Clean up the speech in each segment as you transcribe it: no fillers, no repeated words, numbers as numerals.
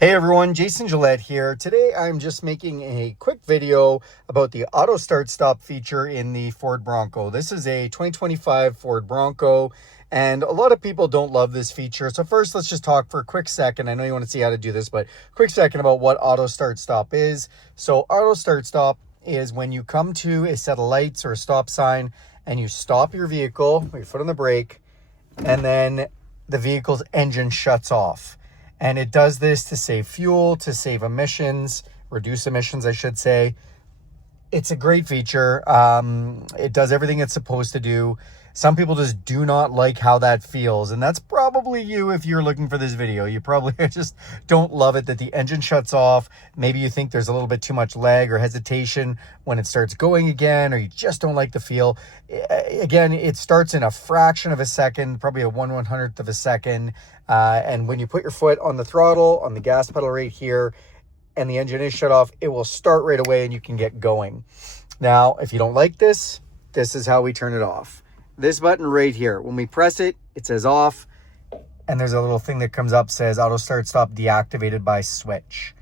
Hey everyone, Jason Gillett here. Today I'm just making a quick video about the auto start stop feature in the Ford Bronco. This is a 2025 Ford Bronco and a lot of people don't love this feature. So first let's just talk for a quick second. I know you want to see how to do this, but quick second about what auto start stop is. So auto start stop is when you come to a set of lights or a stop sign and you stop your vehicle, put your foot on the brake, and then the vehicle's engine shuts off. And it does this to save fuel, to save emissions, reduce emissions, I should say. It's a great feature. It does everything it's supposed to do. Some people just do not like how that feels. And that's probably you if you're looking for this video. You probably just don't love it that the engine shuts off. Maybe you think there's a little bit too much lag or hesitation when it starts going again, or you just don't like the feel. Again, it starts in a fraction of a second, probably a 1/100th of a second. And when you put your foot on the throttle, on the gas pedal right here, and the engine is shut off, it will start right away and you can get going. Now, if you don't like this, this is how we turn it off. This button right here, when we press it, it says off, and there's a little thing that comes up, says auto start stop deactivated by switch.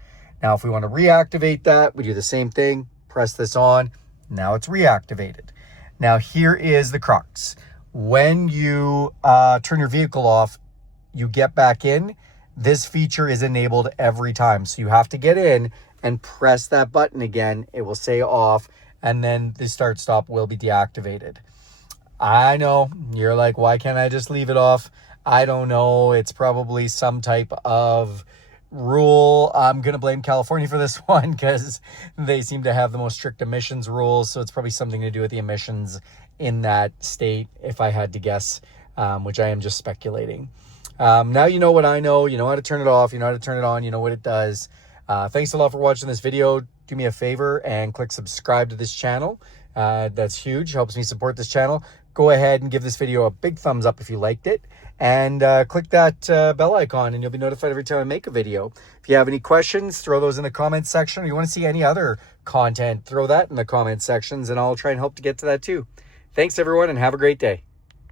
Now, if we want to reactivate that, we do the same thing, press this on, now it's reactivated. Now, here is the crux. When you turn your vehicle off, you get back in, this feature is enabled every time. So you have to get in and press that button again. It will say off, and then the start stop will be deactivated. I know you're like, why can't I just leave it off? I don't know. It's probably some type of rule. I'm going to blame California for this one because they seem to have the most strict emissions rules. So it's probably something to do with the emissions in that state, if I had to guess, which I am just speculating. Now you know what I know. You know how to turn it off. You know how to turn it on. You know what it does. Thanks a lot for watching this video. Do me a favor and click subscribe to this channel. That's huge. Helps me support this channel. Go ahead and give this video a big thumbs up if you liked it. And click that bell icon and you'll be notified every time I make a video. If you have any questions, throw those in the comments section. Or you want to see any other content, throw that in the comments sections and I'll try and help to get to that too. Thanks everyone and have a great day.